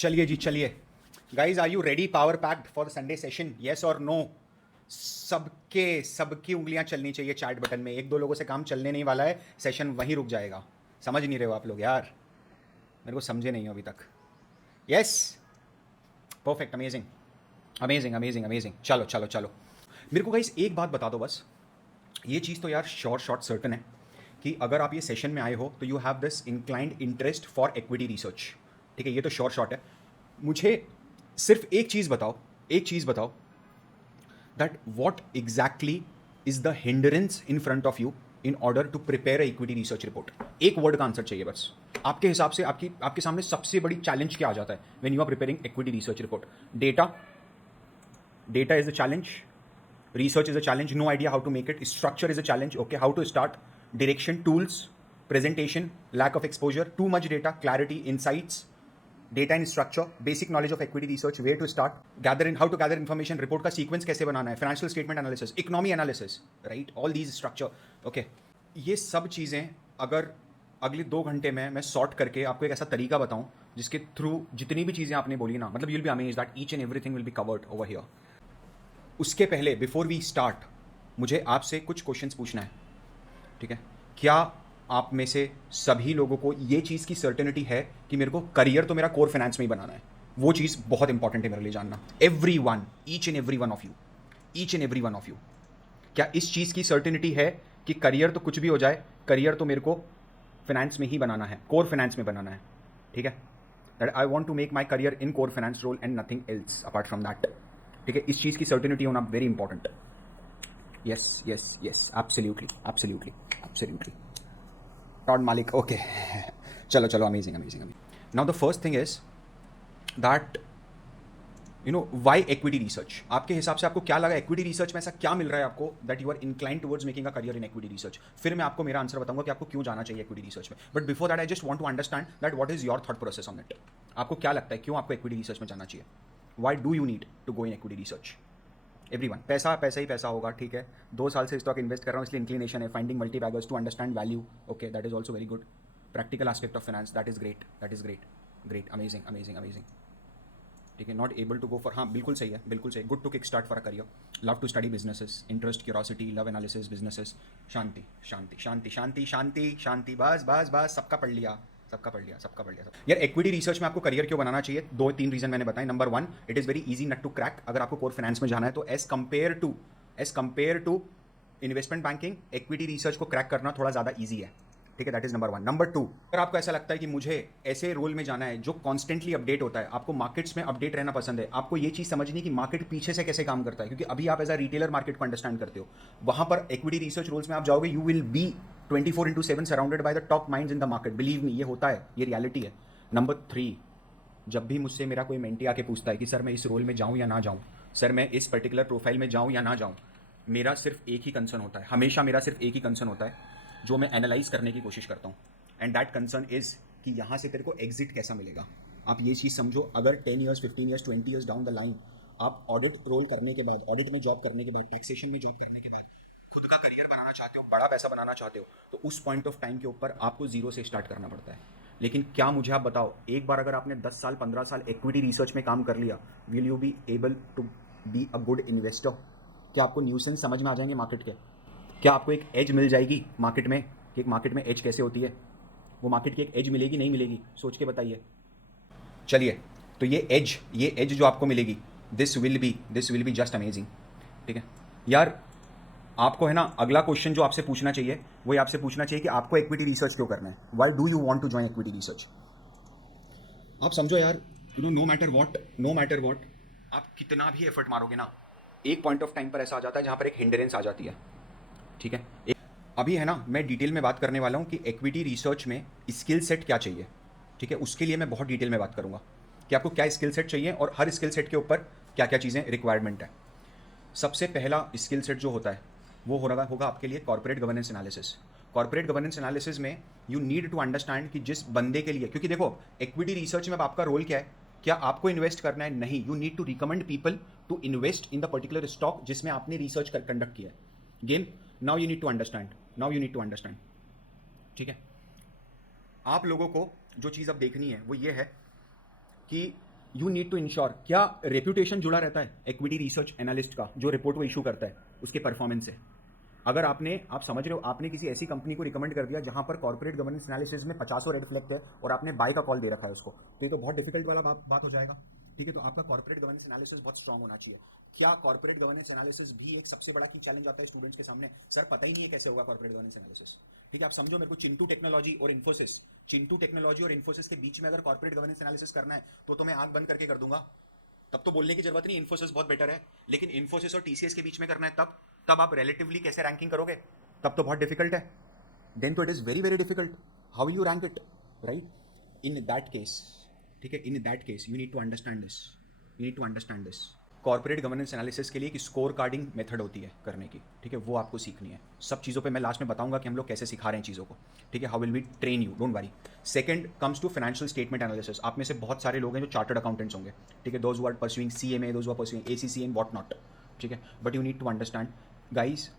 चलिए जी चलिए guys, are you ready power packed for the Sunday session? Yes और नो? सबकी उंगलियां चलनी चाहिए चैट बटन में। एक दो लोगों से काम चलने नहीं वाला है, सेशन वहीं रुक जाएगा। समझ नहीं रहे हो आप लोग यार, मेरे को समझे नहीं हो अभी तक। Yes, perfect, amazing amazing amazing amazing. चलो चलो चलो, मेरे को गाइज एक बात बता दो बस। ये चीज़ तो यार शॉर्ट सर्टन है कि अगर आप ये सेशन में आए हो तो you have this inclined interest for equity research. ठीक है, ये तो शॉर्ट है। मुझे सिर्फ एक चीज़ बताओ that what exactly is the hindrance in front of you in order to prepare a equity research report. एक वर्ड का आंसर चाहिए बस। आपके हिसाब से आपके सामने सबसे बड़ी चैलेंज क्या आ जाता है when you are preparing equity research report? Data is a challenge, research is a challenge, no idea how to make it, structure is a challenge, okay, how to start, direction, tools, presentation, lack of exposure, too much data, clarity, insights, data and structure, basic knowledge of equity research, where to start, how to gather information, report का sequence कैसे बनाना है, financial statement analysis, economy analysis, right, all these structure, okay, ये सब चीज़ें अगर अगले 2 घंटे में मैं सॉर्ट करके आपको एक ऐसा तरीका बताऊं जिसके थ्रू जितनी भी चीज़ें आपने बोली ना, मतलब you'll be amazed that each and everything will be covered over here. उसके पहले बिफोर वी स्टार्ट मुझे आपसे कुछ क्वेश्चंस पूछना है, ठीक है? क्या आप में से सभी लोगों को ये चीज़ की सर्टेनिटी है कि मेरे को करियर तो मेरा कोर फाइनेंस में ही बनाना है? वो चीज़ बहुत इंपॉर्टेंट है मेरे लिए जानना। Every one, each and every one of you, क्या इस चीज़ की सर्टेनिटी है कि करियर तो कुछ भी हो जाए, करियर तो मेरे को फाइनेंस में ही बनाना है, कोर फाइनेंस में बनाना है, ठीक है? That I want to make my career in core finance role and nothing else apart from that. ठीक है, इस चीज़ की सर्टेनिटी होना very important. Yes yes yes, absolutely Todd Malik, okay. चलो चलो, amazing. Now the first thing is that why equity research? आपके हिसाब से आपको क्या लगा इक्विटी रिसर्च में ऐसा क्या मिल रहा है आपको that you are inclined towards making a career in equity research? फिर मैं आपको मेरा आंसर बताऊंगा कि आपको क्यों जाना चाहिए इक्विटी रिसर्च में। But before that I just want to understand that what is your thought process on it. आपको क्या लगता है क्यों आपको इक्विटी रिसर्च में जाना चाहिए? Why do you need to go in equity research? Everyone, पैसा ही पैसा होगा, ठीक है? 2 साल से स्टॉक इन्वेस्ट कर रहा हूँ इसलिए इंक्लिनेशन है। Finding multi baggers to understand value, okay, that is also very good. Practical aspect of finance, that is great, amazing. ठीक है, not able to go for, हाँ बिल्कुल सही है, good to kick start for a career, love to study businesses, interest, curiosity, love analysis, businesses, शांति, बस सबका पढ़ लिया। यार इक्विटी रिसर्च में आपको करियर क्यों बनाना चाहिए? 2-3 रीजन मैंने बताए। Number 1, it is very easy nut to crack. अगर आपको कोर फाइनेंस में जाना है तो as compare to investment banking, equity research को क्रैक करना थोड़ा ज़्यादा ईजी है, ठीक है? That is number 1। नंबर 2, अगर आपको ऐसा लगता है कि मुझे ऐसे रोल में जाना है जो कॉन्स्टेंटली अपडेट होता है, आपको मार्केट्स में अपडेट रहना पसंद है, आपको ये चीज़ समझनी कि मार्केट पीछे से कैसे काम करता है, क्योंकि अभी आप एज अ रिटेलर मार्केट को अंडरस्टैंड करते हो, वहाँ पर इक्विटी रिसर्च रोल्स में आप जाओगे, you will B 24/7 surrounded by the top minds in the market. Believe me, ये होता है, ये रियलिटी है। नंबर 3, जब भी मुझसे मेरा कोई मेंटी आके पूछता है कि सर मैं इस रोल में जाऊँ या ना जाऊँ, सर मैं इस पर्टिकुलर प्रोफाइल में जाऊँ या ना जाऊँ, मेरा सिर्फ एक ही कंसर्न होता है, हमेशा मेरा सिर्फ एक ही कंसर्न होता है जो मैं एनालाइज करने की कोशिश करता हूँ, एंड दैट कंसर्न इज कि यहाँ से तेरे को एग्जिट कैसा मिलेगा। आप ये चीज़ समझो, अगर 10 years, 15 years, 20 years down the line आप ऑडिट रोल करने के बाद, ऑडिट में जॉब करने के बाद, टैक्सेशन में जॉब करने के बाद खुद का करियर बनाना चाहते हो, बड़ा पैसा बनाना चाहते हो, तो उस पॉइंट ऑफ टाइम के ऊपर आपको जीरो से स्टार्ट करना पड़ता है। लेकिन क्या मुझे आप बताओ, एक बार अगर आपने 10 साल 15 साल इक्विटी रिसर्च में काम कर लिया, will you be able to be a good investor? क्या आपको न्यूसेंस समझ में आ जाएंगे मार्केट के? क्या आपको एक एज मिल जाएगी मार्केट में कि एक मार्केट में एज कैसे होती है? वो मार्केट की एक एज मिलेगी, नहीं मिलेगी? सोच के बताइए। चलिए, तो ये एज जो आपको मिलेगी, this will be just amazing, ठीक है यार? आपको है ना, अगला क्वेश्चन जो आपसे पूछना चाहिए वो आपसे पूछना चाहिए कि आपको इक्विटी रिसर्च क्यों करना है? Why do you want to join equity research? आप समझो यार, नो मैटर व्हाट आप कितना भी एफर्ट मारोगे ना, एक पॉइंट ऑफ टाइम पर ऐसा आ जाता है जहां पर एक हिंडरेंस आ जाती है, ठीक है? अभी है ना, मैं डिटेल में बात करने वाला हूँ कि इक्विटी रिसर्च में स्किल सेट क्या चाहिए, ठीक है? उसके लिए मैं बहुत डिटेल में बात करूँगा कि आपको क्या स्किल सेट चाहिए और हर स्किल सेट के ऊपर क्या क्या चीज़ें रिक्वायरमेंट है। सबसे पहला स्किल सेट जो होता है वो होगा आपके लिए corporate governance analysis. Corporate governance analysis में यू नीड टू अंडरस्टैंड कि जिस बंदे के लिए, क्योंकि देखो इक्विटी रिसर्च में अब आपका रोल क्या है, क्या आपको इन्वेस्ट करना है? नहीं, you need to recommend people to invest in the particular stock जिसमें आपने रिसर्च कंडक्ट किया है। Game, now you need to understand, ठीक है? आप लोगों को जो चीज़ अब देखनी है वो ये है कि यू नीड टू इंश्योर, क्या रेप्यूटेशन जुड़ा रहता है इक्विटी रिसर्च एनालिस्ट का जो रिपोर्ट वो इशू करता है उसके परफॉर्मेंस से। अगर आप समझ रहे हो, आपने किसी ऐसी कंपनी को रिकमेंड कर दिया जहां पर कॉर्पोरेट गवर्नेंस एनालिसिस में 50 रेड फ्लैग है और आपने बाय का कॉल दे रखा है उसको, तो ये तो बहुत डिफिकल्ट वाला बात हो जाएगा। ठीक है, तो आपका कॉर्पोरेट गवर्नेंस एनालिसिस बहुत स्ट्रांग होना चाहिए। क्या कॉर्पोरेट गवर्नेंस एनालिसिस भी एक सबसे बड़ा की चैलेंज आता है स्टूडेंट्स के सामने, सर पता ही नहीं है कैसे होगा कॉर्पोरेट गवर्नेंस एनालिसिस। ठीक है, आप समझो मेरे को चिंटू टेक्नोलॉजी और इन्फोसिस के बीच में अगर कॉर्पोरेट गवर्नेंस एनालिसिस करना है तो मैं आंख बंद करके कर दूंगा। तब तो बोलने की जरूरत नहीं, इन्फोसिस बहुत बेटर है। लेकिन इन्फोसिस और टीसीएस के बीच में करना है तब आप रिलेटिवली कैसे रैंकिंग करोगे? तब तो बहुत डिफिकल्ट है। देन तो it is very very difficult. How will you rank it, right? In that case, ठीक है, in that case you need to understand this. Corporate governance analysis के लिए एक स्कोर कार्डिंग मेथड होती है करने की, ठीक है, वो आपको सीखनी है। सब चीज़ों पे मैं लास्ट में बताऊंगा कि हम लोग कैसे सिखा रहे हैं चीज़ों को, ठीक है, how will we train you, don't worry. Second comes to financial statement analysis. आप में से बहुत सारे लोग हैं जो चार्टर्ड अकाउंटेंट्स होंगे, ठीक है, those who are pursuing CMA, those who are pursuing ACC and what not, ठीक है, but you need to understand guys.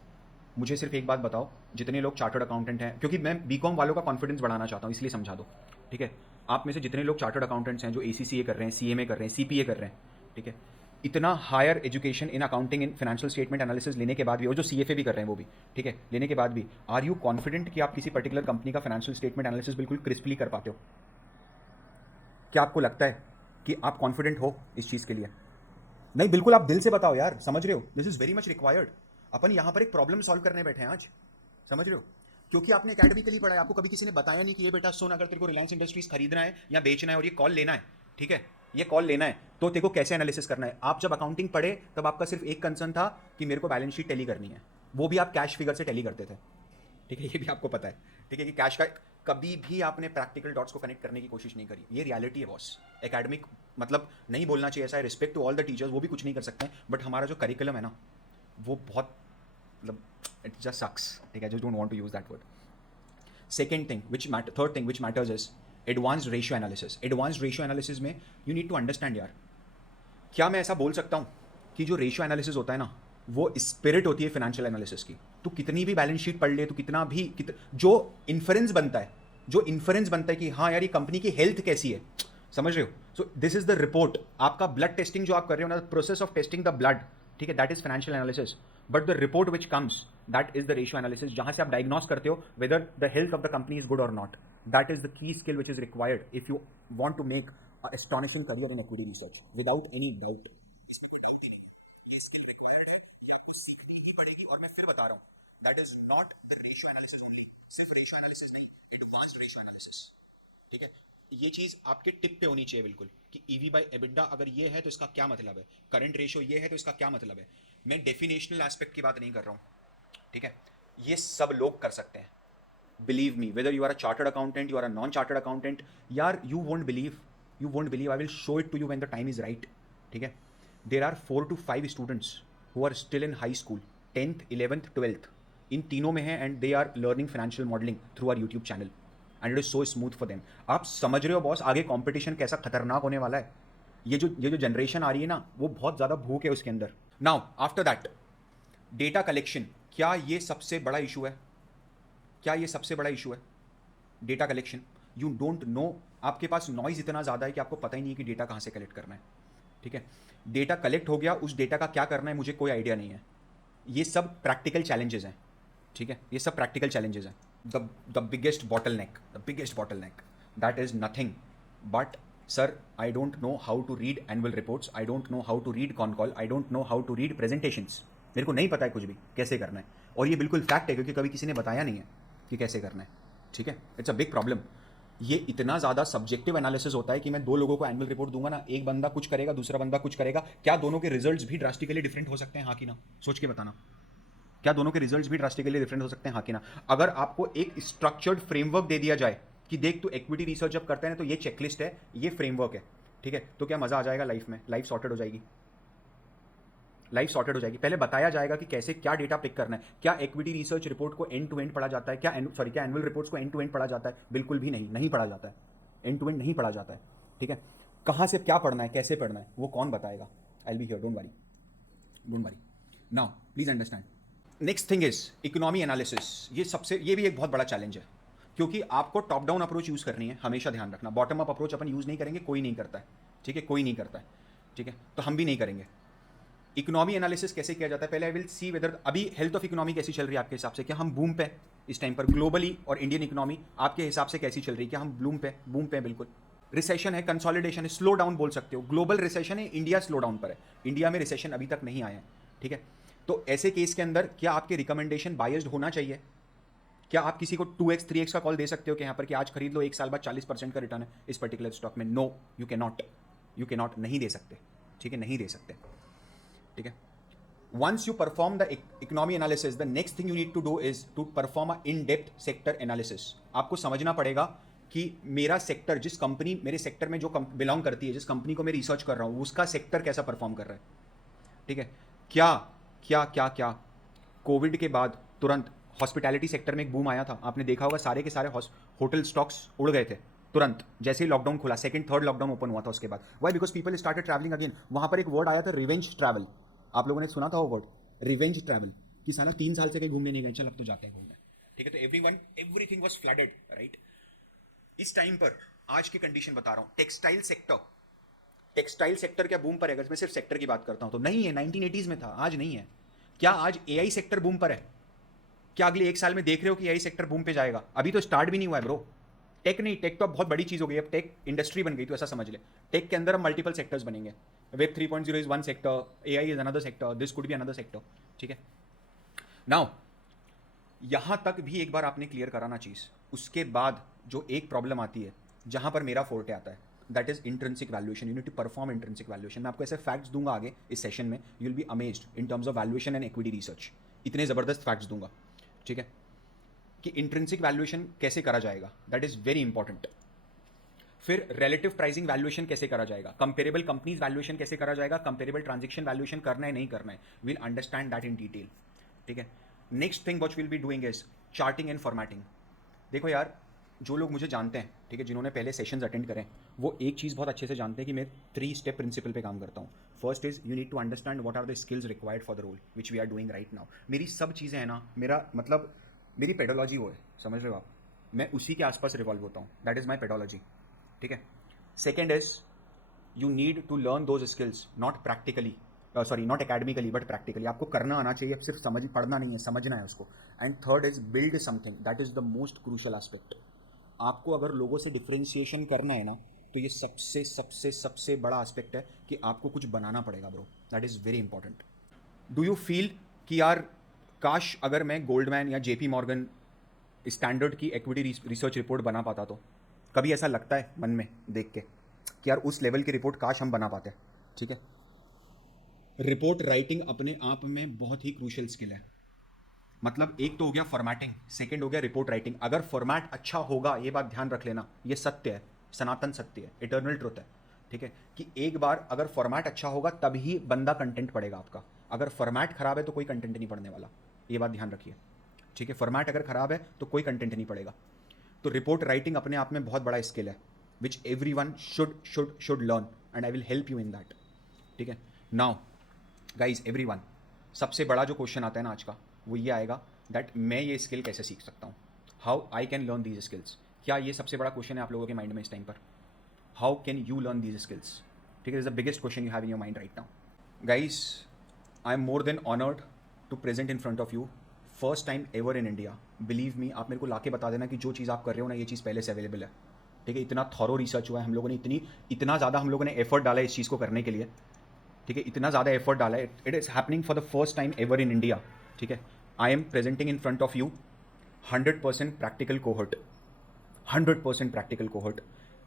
मुझे सिर्फ एक बात बताओ, जितने लोग चार्टर्ड अकाउंटेंट हैं, क्योंकि मैं बीकॉम वालों का कॉन्फिडेंस बढ़ाना चाहता हूँ इसलिए समझा दो, ठीक है, आप में से जितने लोग चार्टर्ड अकाउंटेंट्स हैं जो एसीसीए कर रहे हैं, सीएमए कर रहे हैं, सीपीए कर रहे हैं, ठीक है, इतना higher education in accounting in financial statement analysis लेने के बाद भी, और जो सीएफए भी कर रहे हैं वो भी, ठीक है, लेने के बाद भी आर यू कॉन्फिडेंट कि आप किसी पर्टिकुलर कंपनी का फाइनेंशियल स्टेटमेंट एनालिसिस बिल्कुल क्रिस्पली कर पाते हो? क्या आपको लगता है कि आप कॉन्फिडेंट हो इस चीज़ के लिए? नहीं, बिल्कुल आप दिल से बताओ यार, समझ रहे हो, this is very much required. अपन यहाँ पर एक प्रॉब्लम सॉल्व करने बैठे हैं आज, समझ रहे हो, क्योंकि आपने एकेडमिकली पढ़ा है, आपको कभी किसी ने बताया नहीं कि ये बेटा सुन, अगर तेरे को रिलायंस इंडस्ट्रीज खरीदना है या बेचना है और ये कॉल लेना है, ठीक है, ये कॉल लेना है, तो तेरे को कैसे एनालिसिस करना है। आप जब अकाउंटिंग पढ़े तब आपका सिर्फ एक कंसर्न था कि मेरे को बैलेंस शीट टैली करनी है, वो भी आप कैश फिगर से टैली करते थे, ठीक है, ये भी आपको पता है, ठीक है, कि कैश का कभी भी आपने प्रैक्टिकल डॉट्स को कनेक्ट करने की कोशिश नहीं करी। ये रियलिटी है बॉस। एकेडमिक मतलब नहीं बोलना चाहिए ऐसा है, respect to all the teachers, वो भी कुछ नहीं कर सकते हैं, बट हमारा जो करिकुलम है ना वो बहुत मतलब इट जस्ट सक्स, ठीक है, just don't want to use that word. Second thing third thing which matters is advanced ratio analysis. Advanced ratio analysis में यू नीड टू अंडरस्टैंड यार, क्या मैं ऐसा बोल सकता हूँ कि जो रेशियो एनालिसिस होता है ना वो स्पिरिट होती है फाइनेंशियल एनालिसिस की। तो कितनी भी बैलेंस शीट पढ़ ले, तो कितना भी जो इन्फ्रेंस बनता है कि हाँ यार ये कंपनी की हेल्थ कैसी है, समझ रहे हो, so this is the report. आपका ब्लड टेस्टिंग जो आप कर रहे हो ना, process of testing the blood, ठीक है, that is financial analysis, but the report which comes that is the ratio analysis, जहां से आप डायग्नोस करते हो whether the health of the company is good और not. That is the key skill which is required if you want to make astonishing career in equity research without any doubt। इसमें कोई doubt ही नहीं है, ये skill required है, ये आपको सीखनी ही पड़ेगी। और मैं फिर बता रहा हूँ, that is not the ratio analysis only, सिर्फ रेशियो एनालिसिस नहीं, एडवांस्ड रेशियो एनालिसिस, ठीक है, ये चीज आपके टिप पे होनी चाहिए बिल्कुल कि ईवी बाय एबिडा अगर ये है तो इसका क्या मतलब है, करंट रेशियो ये है तो इसका क्या मतलब है। मैं डेफिनेशनल एस्पेक्ट की बात नहीं कर रहा हूँ, ठीक है, ये सब लोग कर सकते हैं। Believe me, whether you are a chartered accountant, you are a non-chartered accountant, यार you won't believe, I will show it to you when the time is right, ठीक है। There are 4 to 5 students who are still in high school, 10th 11th 12th, इन तीनों में हैं and they are learning financial modeling through our YouTube channel and it is so smooth for them। आप समझ रहे हो boss, आगे competition कैसा खतरनाक होने वाला है। ये जो जनरेशन आ रही है ना वो बहुत ज़्यादा भूख है उसके अंदर। Now after that data collection, क्या ये सबसे बड़ा इशू है? Data collection, you don't know, आपके पास नॉइज इतना ज़्यादा है कि आपको पता ही नहीं है कि डेटा कहाँ से कलेक्ट करना है, ठीक है। डेटा कलेक्ट हो गया, उस डेटा का क्या करना है मुझे कोई आइडिया नहीं है। ये सब प्रैक्टिकल चैलेंजेस हैं, ठीक है, ये सब प्रैक्टिकल चैलेंजेस हैं। The biggest bottleneck that is nothing but sir, I don't know how to read annual reports, I don't know how to read concall, I don't know how to read presentations. मेरे को नहीं पता है कुछ भी कैसे करना है, और ये बिल्कुल फैक्ट है क्योंकि कभी किसी ने बताया नहीं है कि कैसे करना है, ठीक है। It's a big problem. ये इतना ज़्यादा सब्जेक्टिव एनालिसिस होता है कि मैं 2 लोगों को एनुअल रिपोर्ट दूंगा ना, एक बंदा कुछ करेगा, दूसरा बंदा कुछ करेगा, क्या दोनों के रिजल्ट्स भी ड्रास्टिकली डिफरेंट हो सकते हैं, हाँ कि ना? सोच के बताना, क्या दोनों के रिजल्ट्स भी ड्रास्टिकली डिफरेंट हो सकते हैं, हाँ कि ना? अगर आपको एक स्ट्रक्चर्ड फ्रेमवर्क दे दिया जाए कि देख तू इक्विटी रिसर्च जब करते हैं तो ये चेकलिस्ट है, ये फ्रेमवर्क है, ठीक है, तो क्या मज़ा आ जाएगा लाइफ में, लाइफ सॉर्टेड हो जाएगी। पहले बताया जाएगा कि कैसे क्या डेटा पिक करना है। क्या इक्विटी रिसर्च रिपोर्ट को एंड टू एंड पढ़ा जाता है? क्या एनुअल रिपोर्ट्स को एंड टू एंड पढ़ा जाता है? बिल्कुल भी नहीं पढ़ा जाता है, एंड टू एंड नहीं पढ़ा जाता है, ठीक है। कहाँ से क्या पढ़ना है, कैसे पढ़ना है, वो कौन बताएगा? आई will be here, don't worry. Now please understand, next thing is economy analysis. ये भी एक बहुत बड़ा चैलेंज है, क्योंकि आपको टॉप डाउन अप्रोच यूज करनी है, हमेशा ध्यान रखना। बॉटम अप अप्रोच अपन यूज नहीं करेंगे, कोई नहीं करता है, ठीक है, कोई नहीं करता है, ठीक है, तो हम भी नहीं करेंगे। इकोनॉमी एनालिसिस कैसे किया जाता है, पहले आई विल सी वेदर अभी हेल्थ ऑफ इकोनॉमी कैसी चल रही है आपके हिसाब से, क्या हम बूम पे इस टाइम पर ग्लोबली, और इंडियन इकोनॉमी आपके हिसाब से कैसी चल रही है, क्या हम बूम पे बिल्कुल, रिसेशन है, कंसोलिडेशन है, स्लो डाउन बोल सकते हो, ग्लोबल रिसेशन है, इंडिया स्लो डाउन पर है, इंडिया में रिसेशन अभी तक नहीं आया है, ठीक है। तो ऐसे केस के अंदर क्या आपके रिकमेंडेशन बायस्ड होना चाहिए, क्या आप किसी को 2x 3x का कॉल दे सकते हो कि यहाँ पर कि आज खरीद लो, एक साल बाद 40% का रिटर्न है इस पर्टिकुलर स्टॉक में, नो यू कैन नॉट, नहीं दे सकते, ठीक है, नहीं दे सकते, ठीक है। once you perform the economy analysis, the next thing you need to do is to perform a in depth sector analysis। आपको समझना पड़ेगा कि मेरा सेक्टर, जिस कंपनी मेरे सेक्टर में जो बिलोंग करती है, जिस कंपनी को मैं रिसर्च कर रहा हूँ, उसका सेक्टर कैसा परफॉर्म कर रहा है, ठीक है। क्या क्या क्या क्या कोविड के बाद तुरंत हॉस्पिटैलिटी सेक्टर में एक बूम आया था, आपने देखा होगा, सारे के सारे होटल स्टॉक्स उड़ गए थे तुरंत जैसे ही लॉकडाउन खुला, सेकंड थर्ड लॉकडाउन ओपन हुआ था उसके बाद। Why? Because people started travelling again. वहाँ पर एक वर्ड आया था, रिवेंज ट्रैवल, आप लोगों ने सुना था वो वर्ड, रिवेंज ट्रैवल, कि साला 3 साल से कहीं घूमने नहीं गए, चल अब तो जाते हैं घूमने, ठीक है। तो एवरीथिंग वाज फ्लडेड, राइट। इस टाइम पर आज की कंडीशन बता रहा हूँ, टेक्सटाइल सेक्टर क्या बूम पर है? अगर मैं सिर्फ सेक्टर की बात करता हूँ तो नहीं है, 1980s में था, आज नहीं है। क्या आज एआई सेक्टर बूम पर है? क्या अगले 1 साल में देख रहे हो कि एआई सेक्टर बूम पे जाएगा? अभी तो स्टार्ट भी नहीं हुआ है ब्रो। टेक नहीं, टेक तो अब बहुत बड़ी चीज़ हो गई, अब टेक इंडस्ट्री बन गई, तो ऐसा समझ ले। टेक के अंदर अब मल्टीपल सेक्टर्स बनेंगे। Web 3.0 is one sector, AI is another sector, this could be another sector, ठीक है। नाउ यहां तक भी एक बार आपने क्लियर कराना चीज़, उसके बाद जो एक प्रॉब्लम आती है, जहां पर मेरा फोर्टे आता है, that is intrinsic valuation. You need to perform intrinsic valuation. मैं आपको ऐसे फैक्ट्स दूंगा आगे इस सेशन में, you will be amazed in terms of valuation and equity research. इतने ज़बरदस्त फैक्ट्स दूंगा, ठीक है, कि इंट्रिंसिक वैल्यूएशन कैसे करा जाएगा, दैट इज वेरी इंपॉर्टेंट। फिर रिलेटिव प्राइसिंग वैल्यूएशन कैसे करा जाएगा, कंपेरेबल कंपनीज वैल्यूएशन कैसे करा जाएगा, कंपेरेबल ट्रांजेक्शन वैल्यूएशन करना है नहीं करना है, will understand that in detail, ठीक है। Next thing what will be doing is charting and formatting. देखो यार, जो लोग मुझे जानते हैं, ठीक है, जिन्होंने पहले सेशंस अटेंड करें, वो एक चीज़ बहुत अच्छे से जानते हैं कि मैं 3 स्टेप प्रिंसिपल पे काम करता हूँ। First is you need to understand what are the skills required for the role which we are doing right now. मेरी सब चीज़ें हैं ना, मेरा मतलब मेरी पेडोलॉजी वो है, समझ रहे हो आप, मैं उसी के आसपास रिवॉल्व होता हूँ, दैट इज़ माई पेडोलॉजी, ठीक है। Second is you need to learn those skills not practically, sorry not academically but practically. आपको करना आना चाहिए, सिर्फ समझ पढ़ना नहीं है, समझना है उसको। And third is build something, that is the most crucial aspect. आपको अगर लोगों से डिफ्रेंशिएशन करना है ना, तो ये सबसे सबसे सबसे बड़ा एस्पेक्ट है कि आपको कुछ बनाना पड़ेगा bro, that is very important. Do you feel कि यार काश अगर मैं गोल्डमैन या जेपी मॉर्गन स्टैंडर्ड की इक्विटी रिसर्च रिपोर्ट बना पाता? तो कभी ऐसा लगता है मन में देख के कि यार उस लेवल की रिपोर्ट काश हम बना पाते, ठीक है। रिपोर्ट राइटिंग अपने आप में बहुत ही क्रूशियल स्किल है। मतलब एक तो हो गया फॉर्मेटिंग, सेकंड हो गया रिपोर्ट राइटिंग। अगर फॉर्मेट अच्छा होगा, ये बात ध्यान रख लेना, ये सत्य है, सनातन सत्य है, इटर्नल ट्रुथ है, ठीक है, कि एक बार अगर फॉर्मेट अच्छा होगा तभी बंदा कंटेंट पढ़ेगा आपका। अगर फॉर्मेट खराब है तो कोई कंटेंट नहीं पढ़ने वाला, ये बात ध्यान रखिए, ठीक है। फॉर्मेट अगर खराब है तो कोई कंटेंट नहीं पड़ेगा। तो रिपोर्ट राइटिंग अपने आप में बहुत बड़ा स्किल है which every one should learn and I will help you in that, ठीक है। नाउ गाइज एवरी वन, सबसे बड़ा जो क्वेश्चन आता है ना आज का, वो ये आएगा दैट मैं ये स्किल कैसे सीख सकता हूँ, how I can learn these skills. क्या ये सबसे बड़ा क्वेश्चन है आप लोगों के माइंड में इस टाइम पर? How can you learn these skills, ठीक है, is the biggest question you have in your mind right now. Guys I am more than honoured to present in front of you, first time ever in India. Believe me, आप मेरे को लाके बता देना कि जो चीज़ आप कर रहे हो ना, ये चीज़ पहले से अवेलेबल है, ठीक है। इतना थॉरो रिसर्च हुआ है, हम लोगों ने इतना ज़्यादा हम लोगों ने एफर्ट डाला है इस चीज़ को करने के लिए, ठीक है, इतना ज़्यादा एफर्ट डाला है, it is happening for the first time ever in India, ठीक है। I am presenting in front of you 100% practical cohort, 100% practical cohort,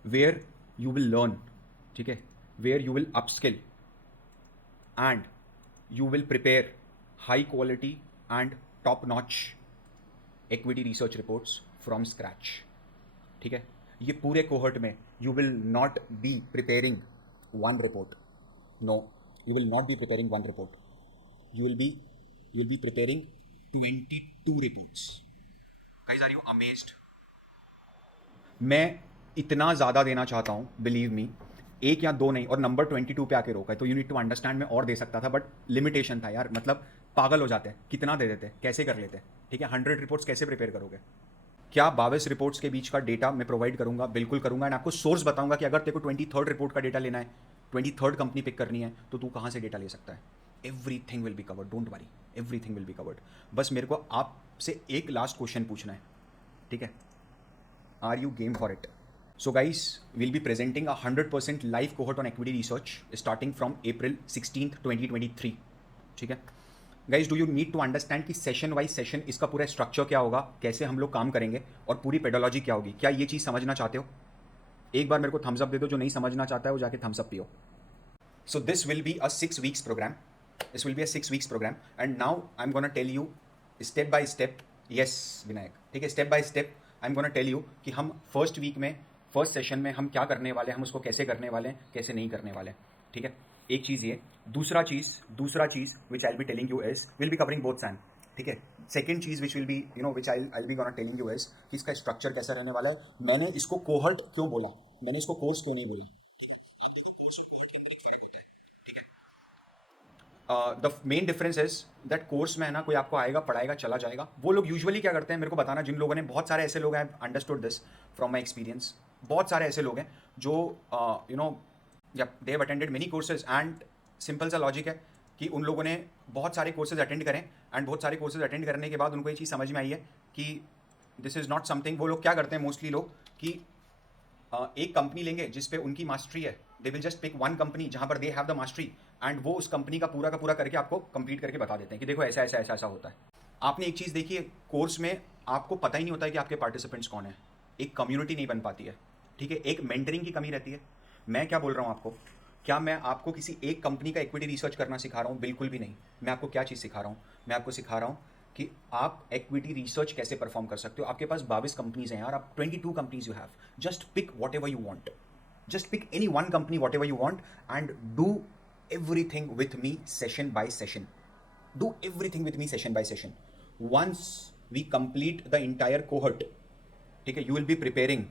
where you will learn, ठीक है, where you will upskill and you will prepare high quality and top notch equity research reports from scratch, ठीक है। ये पूरे cohort में you will not be preparing one report, no, you will not be preparing one report, you will be preparing 22 reports. Guys, are you amazed? मैं इतना ज़्यादा देना चाहता हूँ, बिलीव मी, 1 या 2 नहीं, और नंबर 22 पे आके रोका है, तो यू नीड टू अंडरस्टैंड मैं और दे सकता था, बट लिमिटेशन था यार। मतलब पागल हो जाते हैं, कितना दे देते, कैसे कर लेते, ठीक है। 100 रिपोर्ट्स कैसे प्रिपेयर करोगे, क्या 22 रिपोर्ट्स के बीच का डेटा मैं प्रोवाइड करूंगा? बिल्कुल करूंगा। एंड आपको सोर्स बताऊंगा कि अगर तेरे को 23rd रिपोर्ट का डेटा लेना है, 23rd कंपनी पिक करनी है, तो तू कहाँ से डेटा ले सकता है। Everything will be covered, don't worry, everything will be covered. बस मेरे को आपसे एक लास्ट क्वेश्चन पूछना है, ठीक है? Are you game for it? So guys, we'll be presenting a 100% live cohort on equity research starting from April 16th, 2023. ठीक है guys, do you need to understand कि सेशन वाइज सेशन इसका पूरा structure क्या होगा, कैसे हम लोग काम करेंगे और पूरी पेडोलॉजी क्या होगी? क्या ये चीज़ समझना चाहते हो? एक बार मेरे को थम्स अप दे दो, जो नहीं समझना चाहता है वो जाके थम्स अप पियो। So this will be a 6 weeks programme, this will be a 6 weeks programme and now I am gonna tell you step by step. Yes Vinayak, ठीक है, step by step I am gonna tell you कि हम first week में, first session में हम क्या करने वाले हैं, हम उसको कैसे करने वाले हैं, कैसे नहीं करने वाले हैं, ठीक है? एक चीज़ ये। दूसरा चीज़ which I be telling you is will be covering both सैन, ठीक है? सेकेंड चीज़ which will be which I be gonna telling you is कि इसका स्ट्रक्चर कैसा रहने वाला है। मैंने इसको कोहर्ट क्यों बोला, मैंने इसको कोर्स क्यों नहीं बोला, ठीक है? आप देखो, कोर्स और कोहर्ट के अंदर एक फर्क होता है, ठीक है? The main difference is that course में है ना, कोई आपको आएगा, पढ़ाएगा, चला जाएगा। वो लोग यूजुअली क्या करते हैं, मेरे को बताना, जिन लोगों ने, बहुत सारे ऐसे लोग हैं, understood this from my experience, बहुत सारे ऐसे लोग हैं जो या they have attended many courses and simple सा लॉजिक है कि उन लोगों ने बहुत सारे कोर्सेज अटेंड करें एंड बहुत सारे कोर्सेज अटेंड करने के बाद उनको ये चीज़ समझ में आई है कि दिस इज़ नॉट समथिंग। वो लोग क्या करते हैं मोस्टली लोग कि एक कंपनी लेंगे जिस पे उनकी मास्टरी है, they will just pick one company जहाँ पर they have the mastery and वो उस कंपनी का पूरा करके आपको कंप्लीट करके बता देते हैं कि देखो ऐसा ऐसा ऐसा ऐसा होता है। आपने एक चीज़ देखी है, कोर्स में आपको पता ही नहीं होता है कि आपके पार्टिसिपेंट्स कौन है, एक कम्युनिटी नहीं बन पाती है, ठीक है? एक मेंटरिंग की कमी रहती है। मैं क्या बोल रहा हूँ आपको, क्या मैं आपको किसी एक कंपनी का इक्विटी रिसर्च करना सिखा रहा हूँ? बिल्कुल भी नहीं। मैं आपको क्या चीज़ सिखा रहा हूँ? मैं आपको सिखा रहा हूँ कि आप इक्विटी रिसर्च कैसे परफॉर्म कर सकते हो। आपके पास 22 कंपनीज हैं यार, आप 22 companies you have, just pick whatever you want, just pick any one company whatever you want and do everything with me session by session. Do everything with me session by session. Once we complete the entire cohort, ठीक है, you will be preparing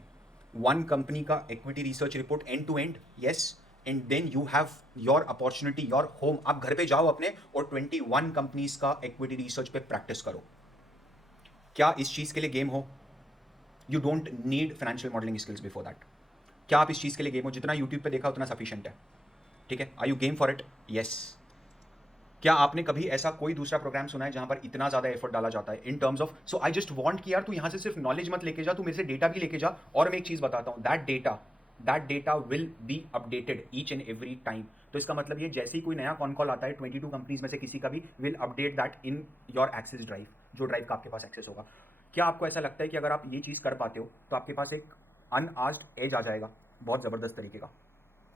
one company का equity research report end to end, yes, and then you have your opportunity, your home. आप घर पे जाओ अपने और 21 companies का equity research पे प्रैक्टिस करो। क्या इस चीज़ के लिए गेम हो? You don't need financial modeling skills before that. क्या आप इस चीज़ के लिए गेम हो? जितना YouTube पे देखा उतना सफिशिएंट है, ठीक है? Are you game for it? Yes. क्या आपने कभी ऐसा कोई दूसरा प्रोग्राम सुना है जहां पर इतना ज़्यादा एफर्ट डाला जाता है इन terms of? So I just want कि यार तू यहाँ से सिर्फ नॉलेज मत लेके जा, तू मेरे से डेटा भी लेके जा। और मैं एक चीज़ बताता हूँ, that data will be updated each and every time. तो इसका मतलब ये, जैसे ही कोई नया कॉन कॉल आता है 22 कंपनीज में से किसी का भी, will update that in your access drive, जो ड्राइव का आपके पास एक्सेस होगा। क्या आपको ऐसा लगता है कि अगर आप ये चीज़ कर पाते हो तो आपके पास एक अनआस्क्ड एज आ जाएगा, बहुत ज़बरदस्त तरीके का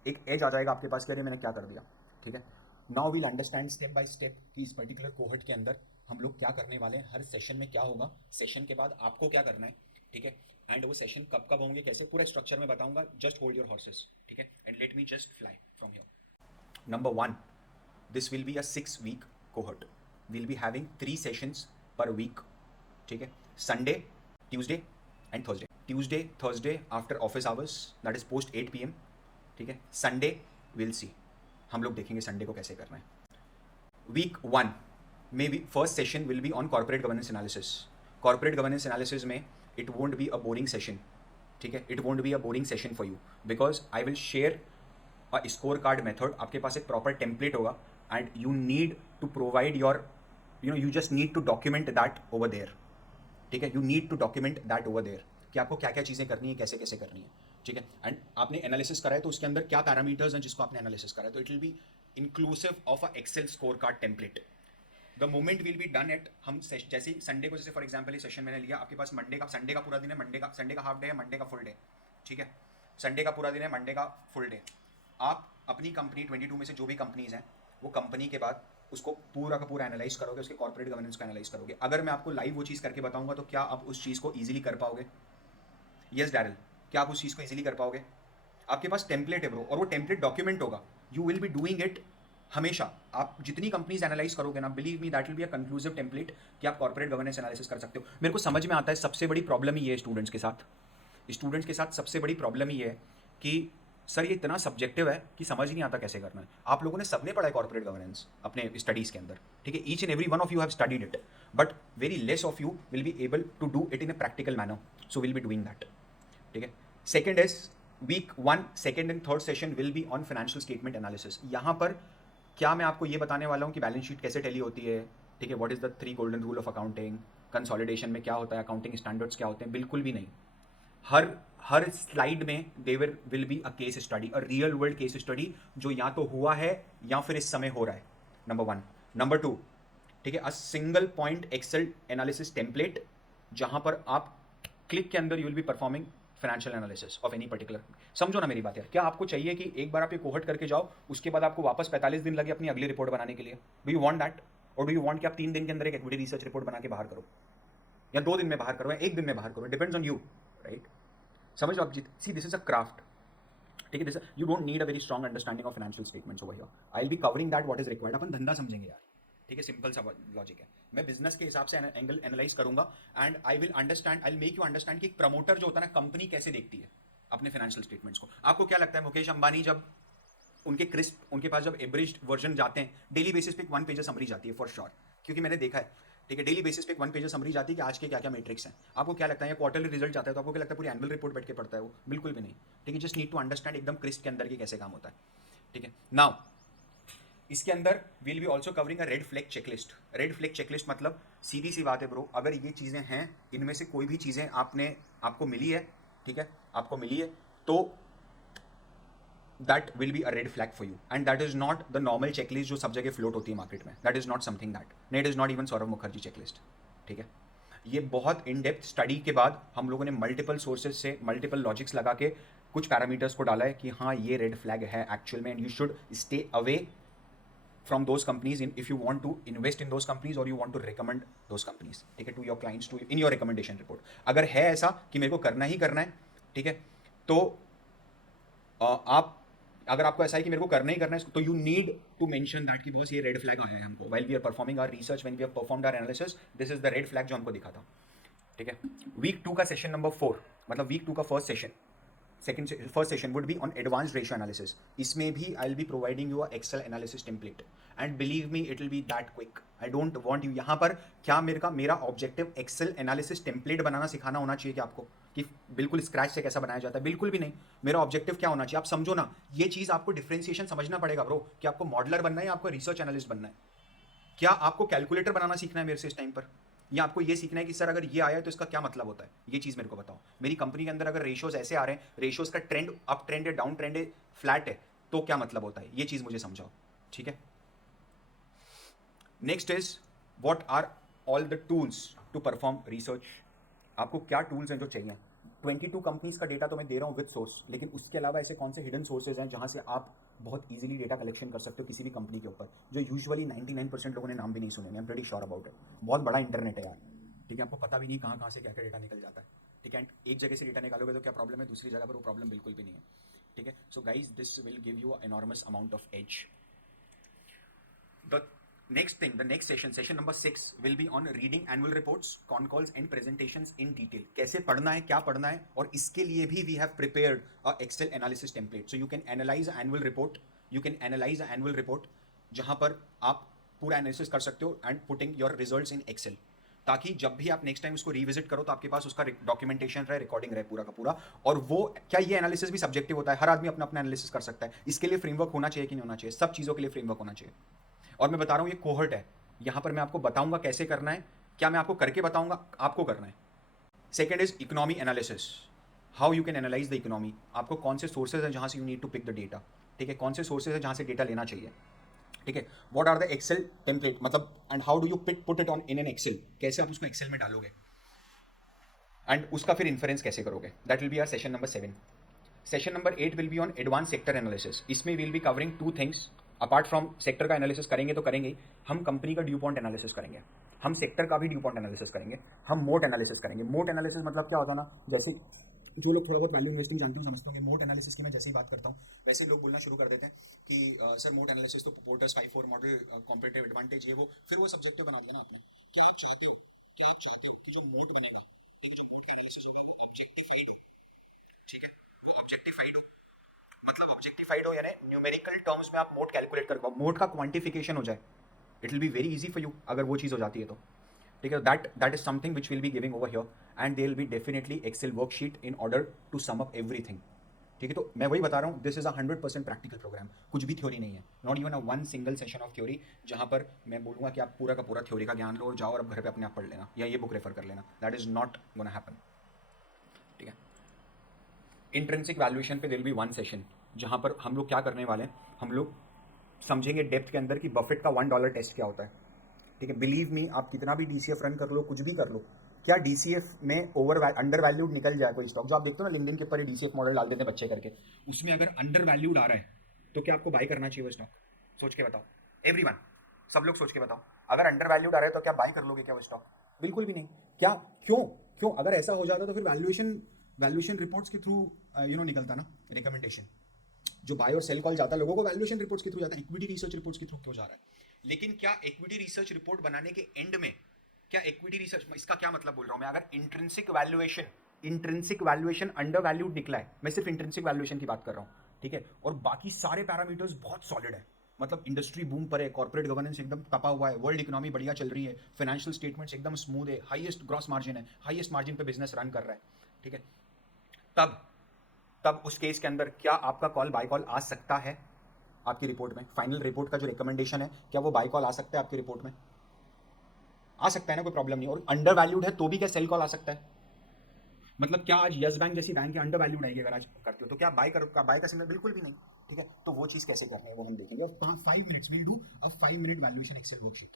एक एज आ जाएगा आपके पास कि अरे मैंने क्या कर दिया, ठीक है? Now we'll understand step by step कि इस पर्टिकुलर कोहर्ट के अंदर हम लोग क्या करने वाले हैं, हर सेशन में क्या होगा, सेशन के बाद आपको क्या करना है, ठीक है? एंड वो सेशन कब कब होंगे, कैसे, पूरा स्ट्रक्चर में बताऊंगा। जस्ट होल्ड योर हॉर्सेस, ठीक है? And let me just fly from here. Number 1, this will be a 6 week cohort. Will be having 3 sessions per week, ठीक है? Sunday, Tuesday and Thursday. Tuesday Thursday after office hours, that is post 8 PM, ठीक है? Sunday will see, हम लोग देखेंगे Sunday को कैसे करना है। वीक 1 में भी first session will be on corporate governance analysis. Corporate governance analysis में it won't be a boring session, ठीक है? It won't be a boring session for you because I will share a score card method. आपके पास एक proper template होगा and you need to provide your, you just need to document that over there, ठीक है? You need to document that over there कि आपको क्या क्या चीज़ें करनी है, कैसे कैसे करनी है, ठीक है? एंड आपने एनालिसिस करा है तो उसके अंदर क्या पैरामीटर्स हैं जिसको आपने एनालिसिस करा है, तो it will be inclusive of a Excel score card template. The moment will be done at, हम जैसे संडे को, जैसे फॉर एग्जाम्पल ये सेशन मैंने लिया, आपके पास मंडे का, संडे का पूरा दिन है, मंडे का, संडे का हाफ डे है, मंडे का फुल डे, ठीक है? संडे का पूरा दिन है, मंडे का फुल डे। आप अपनी कंपनी 22 में से जो भी कंपनीज हैं, वो कंपनी के बाद उसको पूरा का पूरा एनालाइज करोगे, उसके कॉर्पोरेट गवर्नेंस को एनालाइज करोगे। अगर मैं आपको लाइव वो चीज़ करके बताऊंगा तो क्या आप उस चीज़ को ईजिली कर पाओगे? यस डैरिल, क्या आप उस चीज़ को ईजिली कर पाओगे? आपके पास टेम्पलेट है ब्रो, और वो टेम्पलेट डॉक्यूमेंट होगा। You will be doing it हमेशा। आप जितनी कंपनीज एनालाइज करोगे ना, believe me that will be a conclusive template कि आप कॉर्पोरेट गवर्नेंस एनालिसिस कर सकते हो। मेरे को समझ में आता है, सबसे बड़ी प्रॉब्लम ही ये है स्टूडेंट्स के साथ, सबसे बड़ी प्रॉब्लम ही है कि सर ये इतना सब्जेक्टिव है कि समझ ही नहीं आता कैसे करना है। आप लोगों ने सबने पढ़ा है कॉर्पोरेट गवर्नेंस अपने स्टडीज़ के अंदर, ठीक है, each and every one of you have studied it, but very less of you will be able to do it in a practical manner, so will be doing that, ठीक है। Second is week 1 second and third session will be on financial statement analysis. यहाँ पर क्या मैं आपको ये बताने वाला हूँ कि बैलेंस शीट कैसे टैली होती है, ठीक है, what is the 3 golden rule of accounting, consolidation में क्या होता है, अकाउंटिंग स्टैंडर्ड्स क्या होते हैं, बिल्कुल भी नहीं। हर हर स्लाइड में there will be a case study, a real world case study जो या तो हुआ है या फिर इस समय हो रहा है, नंबर 1। नंबर 2, ठीक है, a single point Excel analysis template जहां पर आप क्लिक के अंदर you will be performing financial analysis of any particular. समझो ना मेरी बात यार, क्या आपको चाहिए कि एक बार आप ये कोहट करके जाओ, उसके बाद आपको वापस 45 दिन लगे अपनी अगली रिपोर्ट बनाने के लिए? Do you want that? और डू यू वांट कि आप 3 दिन के अंदर एक इक्विटी रिसर्च रिपोर्ट बना के बाहर करो, या 2 दिन में बाहर करो, या 1 दिन में बाहर करो? Depends on you, right? समझ लो आप जीत, see this is a craft, ठीक है, this you don't need a very strong understanding of financial statements over here. I will be covering that what is required. अपन धंधा समझेंगे यार, ठीक है, सिंपल सा लॉजिक है। मैं बिजनेस के हिसाब से एंगल एनालाइज करूंगा and I will understand, I will make you understand कि एक प्रमोटर जो होता है ना, कंपनी कैसे देखती है अपने फाइनेंशियल स्टेटमेंट्स को। आपको क्या लगता है मुकेश अंबानी जब उनके क्रिस्प उनके पास जब एब्रिज्ड वर्जन जाते हैं, डेली बेसिस पे एक 1 पेज समरी जाती है फॉर श्योर, क्योंकि मैंने देखा है, ठीक है, डेली बेसिस पे एक 1 पेज समरी जाती है कि आज के क्या क्या मैट्रिक्स हैं। आपको क्या लगता है, या क्वार्टरली रिजल्ट जाता है तो आपको क्या लगता है पूरी एनुअल रिपोर्ट बैठ के पढ़ता है वो? बिल्कुल भी नहीं, ठीक है। जस्ट नीड टू अंडरस्टैंड एकदम क्रिस्प के अंदर की कैसे काम होता है, ठीक है। नाउ इसके अंदर will be also covering a red flag checklist. Red flag checklist मतलब सीधी सी बात है ब्रो, अगर ये चीज़ें हैं, इनमें से कोई भी चीज़ें आपको मिली है, ठीक है, आपको मिली है, तो that will be a red flag for you, and that is not the normal checklist जो सब जगह फ्लोट होती है मार्केट में। that is not something that it is not even Saurabh Mukherjee checklist, ठीक है। ये बहुत इन डेप्थ स्टडी के बाद हम लोगों ने मल्टीपल सोर्सेज से मल्टीपल लॉजिक्स लगा के कुछ पैरामीटर्स को डाला है कि हाँ ये रेड फ्लैग है एक्चुअल में, and you should stay away from those companies in if you want to invest in those companies or you want to recommend those companies, ठीक है, to your clients, to in your recommendation report। अगर है ऐसा कि मेरे को करना ही करना है, ठीक है, तो आप अगर आपको ऐसा है कि मेरे को करना ही करना है, तो you need to mention that कि बॉस ये रेड फ्लैग आया है हमको while we are performing our research, when we have performed our analysis, this is the red flag जो हमको दिखा था, ठीक है। वीक 2 का सेशन नंबर 4, मतलब वीक 2 का first session, first session would be on advanced ratio analysis. इसमें भी I will be providing you a Excel analysis template, and believe me it will be that quick. I don't want you, यहाँ पर क्या मेरा objective Excel analysis template बनाना सिखाना होना चाहिए कि आपको कि बिल्कुल स्क्रैच से कैसा बनाया जाता है? बिल्कुल भी नहीं। मेरा ऑब्जेक्टिव क्या होना चाहिए आप समझो ना, ये चीज़ आपको डिफ्रेंसिएशन समझना पड़ेगा ब्रो, कि आपको मॉडलर बनना है या आपको रिसर्च एनालिस्ट बनना है। क्या आपको कैलकुलेटर बनाना सीखना है मेरे से इस टाइम पर, या आपको ये सीखना है कि सर अगर ये आया है तो इसका क्या मतलब होता है? ये चीज़ मेरे को बताओ। मेरी कंपनी के अंदर अगर रेशियोज ऐसे आ रहे हैं, रेशियोज का ट्रेंड अप ट्रेंड है, डाउन ट्रेंड है, फ्लैट है, तो क्या मतलब होता है? ये चीज़ मुझे समझाओ, ठीक है। Next is what are all the tools to perform research. आपको क्या टूल्स हैं जो चाहिए? 22 कंपनीज का डेटा तो मैं दे रहा हूँ विद सोर्स, लेकिन उसके अलावा ऐसे कौन से हिडन सोर्सेज हैं जहाँ से आप बहुत इजीली डेटा कलेक्शन कर सकते हो किसी भी कंपनी के ऊपर, जो यूजुअली 99% लोगों ने नाम भी नहीं सुने। I am pretty sure about it. बहुत बड़ा इंटरनेट है यार, ठीक है, आपको पता भी नहीं कहाँ कहाँ से क्या क्या डेटा निकल जाता है, ठीक है। एक जगह से डेटा निकालोगे तो क्या प्रॉब्लम है, दूसरी जगह पर वो प्रॉब्लम बिल्कुल भी नहीं है, ठीक है। So guys this will give you enormous amount of edge. The next thing, the next session, session number 6 will be on reading annual reports, con calls and presentations in detail। कैसे पढ़ना है, क्या पढ़ना है, और इसके लिए भी we have prepared a Excel analysis template, so you can analyze annual report, you can analyze annual report जहाँ पर आप पूरा एनालिसिस कर सकते हो and putting your results in Excel, ताकि जब भी आप नेक्स्ट टाइम उसको रिविजिट करो तो आपके पास उसका डॉक्यूमेंटेशन रहे, रिकॉर्डिंग रहे पूरा का पूरा। और वो क्या, ये एनालिसिस भी सब्जेक्टिव होता है, हर आदमी अपना अपना एनालिसिस कर सकता है, इसके लिए फ्रेमवर्क होना चाहिए कि नहीं होना चाहिए? सब चीज़ों के लिए फ्रेमवर्क होना चाहिए। और मैं बता रहा हूँ ये कोहर्ट है, यहाँ पर मैं आपको बताऊंगा कैसे करना है, क्या मैं आपको करके बताऊंगा, आपको करना है। Second is economy analysis, how you can analyse the economy. आपको कौन से सोर्सेज हैं जहाँ से you need to pick the data, ठीक है, कौन से सोर्सेज हैं जहाँ से डेटा लेना चाहिए, ठीक है। What are the excel template, मतलब and how do you put it on in an excel, कैसे आप उसको एक्सेल में डालोगे, एंड उसका फिर इन्फ्रेंस कैसे करोगे। That will be our session number 7। Session number 8 will be on advance sector analysis. इसमें will be covering 2 things. Apart from sector का एनालिसिस करेंगे तो करेंगे, हम कंपनी का ड्यू पॉइंट एनालिसिस करेंगे, हम सेक्टर का भी ड्यू पॉइंट एनालिसिस करेंगे, हम मोट एनालिसिस करेंगे। मोट एनालिसिस मतलब क्या होता है ना, जैसे जो लोग थोड़ा बहुत वैल्यू इन्वेस्टिंग जानते हो समझते होंगे, मोट एनालिसिस की मैं जैसे ही बात करता हूँ वैसे लोग बोलना शुरू कर देते हैं कि सर मोट एनालिसिस तो पोर्टर्स 5-4 मॉडल, कॉम्पिटिटिव एडवांटेज, ये वो, फिर वो सब्जेक्ट बना दिया ना आपने कि आप चाहते हो कि जो मोट बने हुए, जो मोट एनालिसिस ऑब्जेक्टिफाइड हो, ठीक है, वो ऑब्जेक्टिफाइड हो, मतलब क्वांटिफाइड हो, यानी न्यूमेरिकल टर्म्स में आप मोड कैलकुलेट कर पाओ, मोड का क्वांटिफिकेशन हो जाए, it will be very easy for you अगर वो चीज़ हो जाती है तो। ठीक है, that is something which will be giving over here, and they will be definitely Excel worksheet in order to sum up everything. ठीक है, तो मैं वही बता रहा हूँ, this is a 100% practical programme, कुछ भी थ्योरी नहीं है, not even a one single session of theory जहाँ पर मैं बोलूँगा कि आप पूरा का पूरा थ्योरी का ज्ञान लो और जाओ और अब घर पे अपने आप पढ़ लेना या ये बुक रेफर कर लेना, that is not gonna happen. ठीक है, इंट्रिंसिक वैल्यूएशन पे दिल बी वन सेशन जहाँ पर हम लोग क्या करने वाले हैं, हम लोग समझेंगे डेप्थ के अंदर कि बफेट का $1 टेस्ट क्या होता है। ठीक है, बिलीव मी, आप कितना भी डीसीएफ रन कर लो, कुछ भी कर लो, क्या डीसीएफ में अंडर वैल्यूड निकल जाए कोई स्टॉक, जो आप देखते हो ना लिंक्डइन के ऊपर डीसीएफ मॉडल डाल देते हैं बच्चे करके, उसमें अगर अंडर वैल्यूड आ रहा है तो क्या आपको बाय करना चाहिए वो स्टॉक? सोच के बताओ, एवरीवन, सब लोग सोच के बताओ, अगर अंडर वैल्यूड आ रहा है तो क्या बाय कर लोगे क्या वो स्टॉक? बिल्कुल भी नहीं। क्या? क्यों? क्यों? अगर ऐसा हो जाता तो फिर वैल्यूएशन रिपोर्ट्स के थ्रू निकलता ना रिकमेंडेशन, जो बाय और सेल कॉल जाता है लोगों को वैल्यूएशन रिपोर्ट्स के थ्रू जाता है, इक्विटी रिसर्च रिपोर्ट्स के थ्रू क्यों जा रहा है? लेकिन क्या इक्विटी रिसर्च रिपोर्ट बनाने के एंड में, क्या इक्विटी रिसर्च, इसका क्या मतलब बोल रहा हूं मैं, अगर इंट्रिंसिक वैल्यूएशन अंडर वैल्यूड निकला है, मैं सिर्फ इंट्रिंसिक वैल्यूएशन की बात कर रहा हूं, ठीक है, और बाकी सारे पैरामीटर्स बहुत सॉलिड है, मतलब इंडस्ट्री बूम पर है, कॉर्पोरेट गवर्नेंस एकदम तपा हुआ है, वर्ल्ड इकोनॉमी बढ़िया चल रही है, फाइनेंशियल स्टेटमेंट्स एकदम स्मूथ है, हाईएस्ट ग्रॉस मार्जिन है, हाईएस्ट मार्जिन पे बिजनेस रन कर रहा है, ठीक है, तब तब उस केस के अंदर क्या आपका कॉल बाय कॉल आ सकता है आपकी रिपोर्ट में? फाइनल रिपोर्ट का जो रिकमेंडेशन है, क्या वो बाय कॉल आ सकता है आपकी रिपोर्ट में? आ सकता है ना, कोई प्रॉब्लम नहीं। और अंडर वैल्यूड है तो भी क्या सेल कॉल आ सकता है? मतलब क्या आज यस बैंक जैसी बैंक है अंडर वैल्यूड आएगी अगर आज करते हो तो क्या बाय का सिग्नल? बिल्कुल भी नहीं। ठीक है, तो वो चीज़ कैसे करनी है वो हम देखेंगे। और 5 minutes will do a 5 minute valuation Excel worksheet,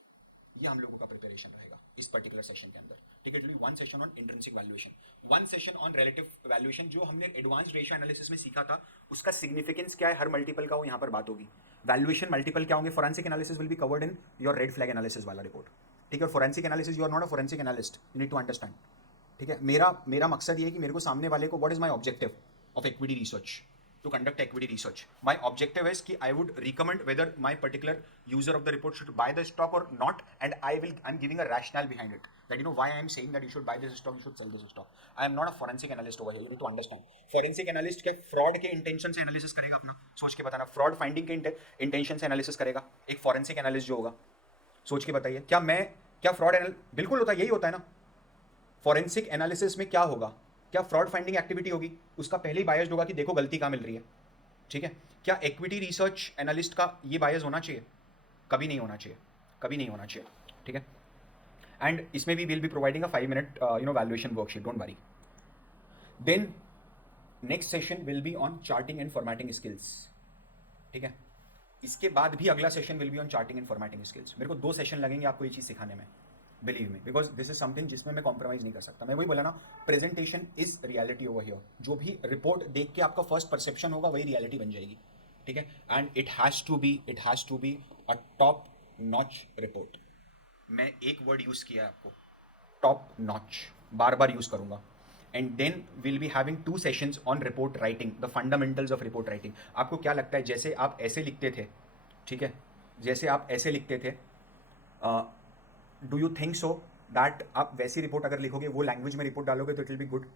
ये हम लोगों का प्रिपरेशन रहेगा इस पर्टिकुलर सेशन के अंदर। ठीक है, it will be one session on intrinsic valuation, one session on relative valuation, जो हमने एडवांस्ड रेशियो एनालिसिस में सीखा था उसका सिग्निफिकेंस क्या है हर मल्टीपल का, वो यहाँ पर बात होगी। वैल्यूएशन मल्टीपल क्या होंगे, forensic analysis will be covered in your red flag analysis वाला रिपोर्ट। ठीक है, forensic analysis, you are not a forensic analyst, you need to understand. ठीक है, मेरा मकसद ये है कि मेरे को सामने वाले को, what is my objective of equity research, to conduct equity research. My objective is कि I would recommend whether my particular user of the report should buy the stock or not, and I'm giving a rationale behind it, that why I am saying that you should buy this stock, you should sell this stock. I am not a forensic analyst over here, you need to understand. Forensic analyst क्या fraud के intention से analysis करेगा अपना, सोच के बताना, fraud finding के intention से analysis करेगा एक forensic analyst जो होगा, सोच के बताइए। क्या fraud बिल्कुल होता है, यही होता है ना फॉरेंसिक एनालिसिस में, क्या होगा, क्या फ्रॉड फाइंडिंग एक्टिविटी होगी, उसका पहले ही बायस्ड होगा कि देखो गलती कहाँ मिल रही है। ठीक है, क्या इक्विटी रिसर्च एनालिस्ट का ये बायस होना चाहिए? कभी नहीं होना चाहिए, कभी नहीं होना चाहिए। ठीक है, एंड इसमें भी will be providing a 5 minute valuation worksheet, don't worry. Then next session will be on charting and formatting skills. ठीक है, इसके बाद भी अगला session will be on charting and formatting skills. मेरे को 2 सेशन लगेंगे आपको ये चीज़ सिखाने में, believe me, because this is something जिसमें मैं कॉम्प्रोमाइज नहीं कर सकता। मैं वही बोला ना, presentation is reality over here. जो भी रिपोर्ट देख के आपका फर्स्ट परसेप्शन होगा वही रियलिटी बन जाएगी। ठीक है, and it has to be a top notch report. मैं एक वर्ड यूज़ किया है आपको, टॉप नॉच, बार बार यूज़ करूंगा। And then will be having 2 sessions on report writing, the fundamentals of report writing. आपको क्या लगता है, जैसे आप ऐसे लिखते थे, ठीक है, जैसे आप ऐसे लिखते थे, do you think so that आप वैसी रिपोर्ट अगर लिखोगे, वो लैंग्वेज में रिपोर्ट डालोगे तो it will be good?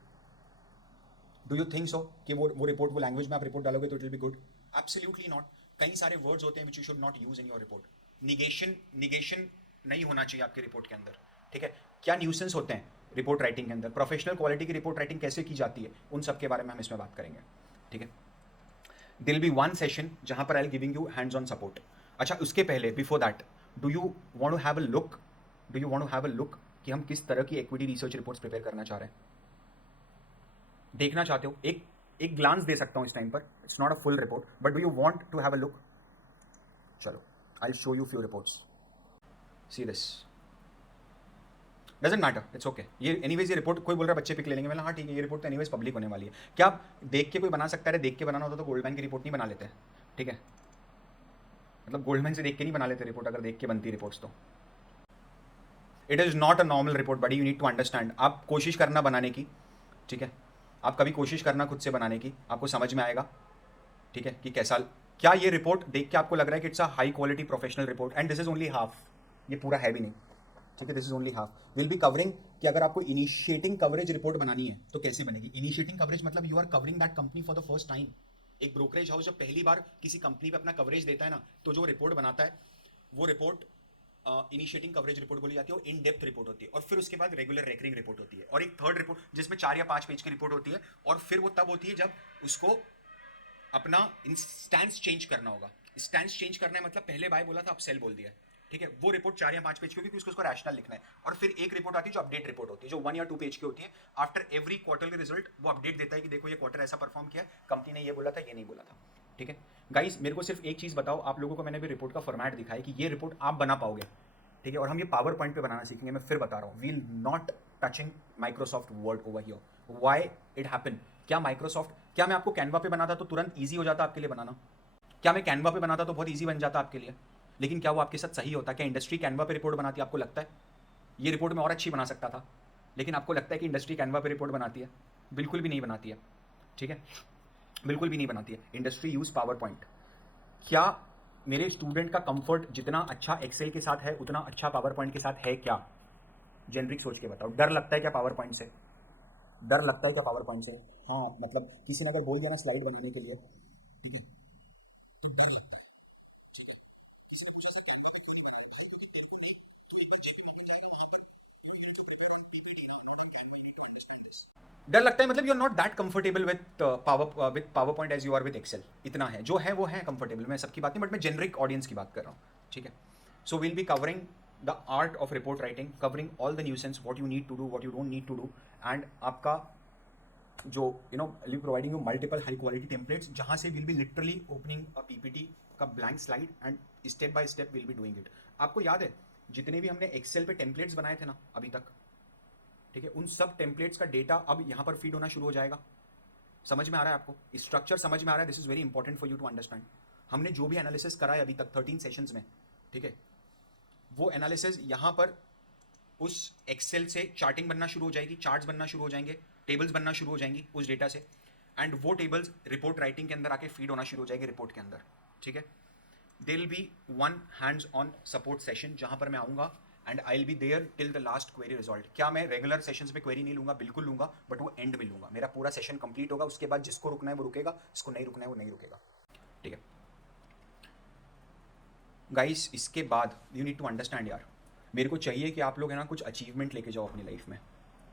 Do you think सो कि वो रिपोर्ट, वो लैंग्वेज में आप रिपोर्ट डालोगे तो it will be good? Absolutely not. कई सारे वर्ड्स होते हैं which you should not use in your report. Negation नहीं होना चाहिए आपकी रिपोर्ट के अंदर। ठीक है, क्या न्यूसेंस होते हैं रिपोर्ट राइटिंग के अंदर, प्रोफेशनल क्वालिटी की रिपोर्ट राइटिंग कैसे की जाती है, उन सब के बारे में हम इसमें बात करेंगे। ठीक है, दिल बी वन सेशन जहां पर I'll giving you hands on support. अच्छा, उसके पहले, before that, do you want to have a look कि हम किस तरह की इक्विटी रिसर्च रिपोर्ट्स प्रिपेयर करना चाह रहे हैं? देखना चाहते हो? एक ग्लांस दे सकता हूं इस टाइम पर, it's not a full report, but do you want to have a look? चलो, I will show you few reports, see this, doesn't matter, it's okay. ये एनीवेज, ये रिपोर्ट कोई बोल रहा है बच्चे पिक ले लेंगे, मैं हाँ ठीक है, ये रिपोर्ट तो एनीवेज पब्लिक होने वाली है। क्या आप देख के कोई बना सकता है? देख के बनाना होता तो गोल्डमैन की रिपोर्ट नहीं बना लेते। ठीक है, मतलब गोल्डमैन से देख के नहीं बना लेते रिपोर्ट, अगर देख के बनती रिपोर्ट्स तो। It is not a normal report buddy, you need to understand. आप कोशिश करना बनाने की, ठीक है, आप कभी कोशिश करना खुद से बनाने की, आपको समझ में आएगा। ठीक है, कि कैसा, क्या ये रिपोर्ट देख के आपको लग रहा है कि it's a high quality professional report, and this is only half, ये पूरा है भी नहीं। ठीक है, this is only half. Will be covering कि अगर आपको इनिशिएटिंग कवरेज रिपोर्ट बनानी है तो कैसे बनेगी। इनिशिएटिंग कवरेज मतलब you are covering that company for the first time. एक ब्रोकरेज हाउस जब पहली बार किसी कंपनी पे अपना कवरेज देता है ना, तो जो रिपोर्ट बनाता है वो रिपोर्ट इनिशिएटिंग कवरेज रिपोर्ट बोली जाती है, और इन डेप्थ रिपोर्ट होती है, और फिर उसके बाद रेगुलर रेकरिंग रिपोर्ट होती है, और एक थर्ड रिपोर्ट जिसमें 4 या 5 पेज की रिपोर्ट होती है, और फिर वो तब होती है जब उसको अपना स्टैंस चेंज करना होगा। स्टैंस चेंज करना है मतलब पहले बाय बोला था, अब सेल बोल दिया, ठीक है। वो रिपोर्ट 4 या 5 पेज की होगी, क्योंकि उसको रैशनल लिखना है। और फिर एक रिपोर्ट आती है जो अपडेट रिपोर्ट होती है, जो 1 या 2 पेज की होती है। आफ्टर एवरी क्वार्टरली रिजल्ट वो अपडेट देता है कि देखो ये क्वार्टर ऐसा परफॉर्म किया, कंपनी ने ये बोला था, ये नहीं बोला था, ठीक है। गाइस मेरे को सिर्फ एक चीज़ बताओ, आप लोगों को मैंने भी रिपोर्ट का फॉर्मेट दिखाया कि ये रिपोर्ट आप बना पाओगे, ठीक है। और हम ये पावर पॉइंट पे बनाना सीखेंगे। मैं फिर बता रहा हूँ, we'll not touching Microsoft Word over here. Why it happen? क्या मैं आपको कैनवा पे बनाता तो तुरंत ईजी हो जाता आपके लिए बनाना? क्या मैं कैनवा पे बनाता तो बहुत ईजी बन जाता आपके लिए? लेकिन क्या वो आपके साथ सही होता? क्या इंडस्ट्री कैनवा पे रिपोर्ट बनाती है? आपको लगता है ये रिपोर्ट मैं और अच्छी बना सकता था, लेकिन आपको लगता है कि इंडस्ट्री कैनवा पे रिपोर्ट बनाती है? बिल्कुल भी नहीं बनाती है, ठीक है। बिल्कुल भी नहीं बनाती है। Industry use power point. क्या मेरे स्टूडेंट का कंफर्ट जितना अच्छा एक्सेल के साथ है उतना अच्छा पावर पॉइंट के साथ है क्या? जेनरिक सोच के बताओ। डर लगता है क्या पावर पॉइंट से? डर लगता है क्या पावर पॉइंट से? हाँ, मतलब किसी ने अगर बोल दिया ना स्लाइड बनाने के लिए, ठीक है, तो डर लगता है। सब कुछ ऐसा कैमरे में खाली बनाया है, वो तेरे को नहीं, तू एक बार जेपी मार्केट जाएगा वहां पर, you need to prepare on PPT now, you need to understand this. डर लगता है मतलब you are not that comfortable with PowerPoint as you are with Excel. इतना है जो है वो है कंफर्टेबल। मैं सबकी बात नहीं, बट मैं जेनरिक ऑडियंस की बात कर रहा हूँ, ठीक है। So will be covering the art of report writing, covering all the nuisance, what you need to do, what you don't need to do, and आपका जो will providing you multiple high quality templates, जहाँ से will be literally opening a PPT का blank slide and step by step will be doing it. आपको याद है जितने भी हमने एक्सेल पे टेम्पलेट्स बनाए थे ना अभी तक, ठीक है, उन सब टेम्पलेट्स का डेटा अब यहाँ पर फीड होना शुरू हो जाएगा। समझ में आ रहा है आपको? स्ट्रक्चर समझ में आ रहा है? This is very important for you to understand. हमने जो भी एनालिसिस करा है अभी तक 13 सेशंस में, ठीक है, वो एनालिसिस यहाँ पर उस एक्सेल से चार्टिंग बनना शुरू हो जाएगी, चार्ट्स बनना शुरू हो जाएंगे, टेबल्स बनना शुरू हो जाएंगी उस डेटा से, एंड वो टेबल्स रिपोर्ट राइटिंग के अंदर आके फीड होना शुरू हो जाएगी रिपोर्ट के अंदर, ठीक है। There will be one hands on support session जहाँ पर मैं आऊँगा and I will be there till the last query resolve. क्या मैं रेगुलर सेशंस में क्वेरी नहीं लूँगा? बिल्कुल लूँगा, बट वो एंड में लूँगा। मेरा पूरा सेशन कंप्लीट होगा, उसके बाद जिसको रुकना है वो रुकेगा, जिसको नहीं रुकना है वो नहीं रुकेगा, ठीक है। गाइस इसके बाद यू नीड टू अंडरस्टैंड यार, मेरे को चाहिए कि आप लोग है ना कुछ अचीवमेंट लेके जाओ अपनी लाइफ में,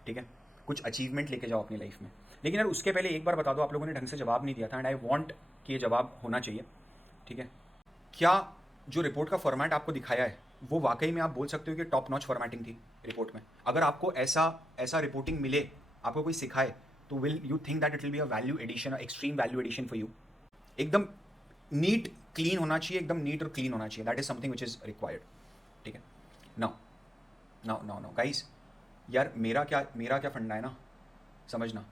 ठीक है, कुछ अचीवमेंट लेके जाओ अपनी लाइफ में। लेकिन यार उसके पहले एक बार बता दो, आप लोगों ने ढंग से जवाब नहीं दिया था, एंड आई वांट कि ये जवाब होना चाहिए, ठीक है। क्या जो रिपोर्ट का फॉर्मेट आपको दिखाया है वो वाकई में आप बोल सकते हो कि टॉप नॉच फॉर्मेटिंग थी रिपोर्ट में? अगर आपको ऐसा ऐसा रिपोर्टिंग मिले, आपको कोई सिखाए, तो will you think that it will be a value addition, extreme value addition for you? एकदम नीट क्लीन होना चाहिए, एकदम नीट और क्लीन होना चाहिए। That is something which is required, ठीक है। Now now now now guys, यार मेरा क्या फंडा है ना, समझना।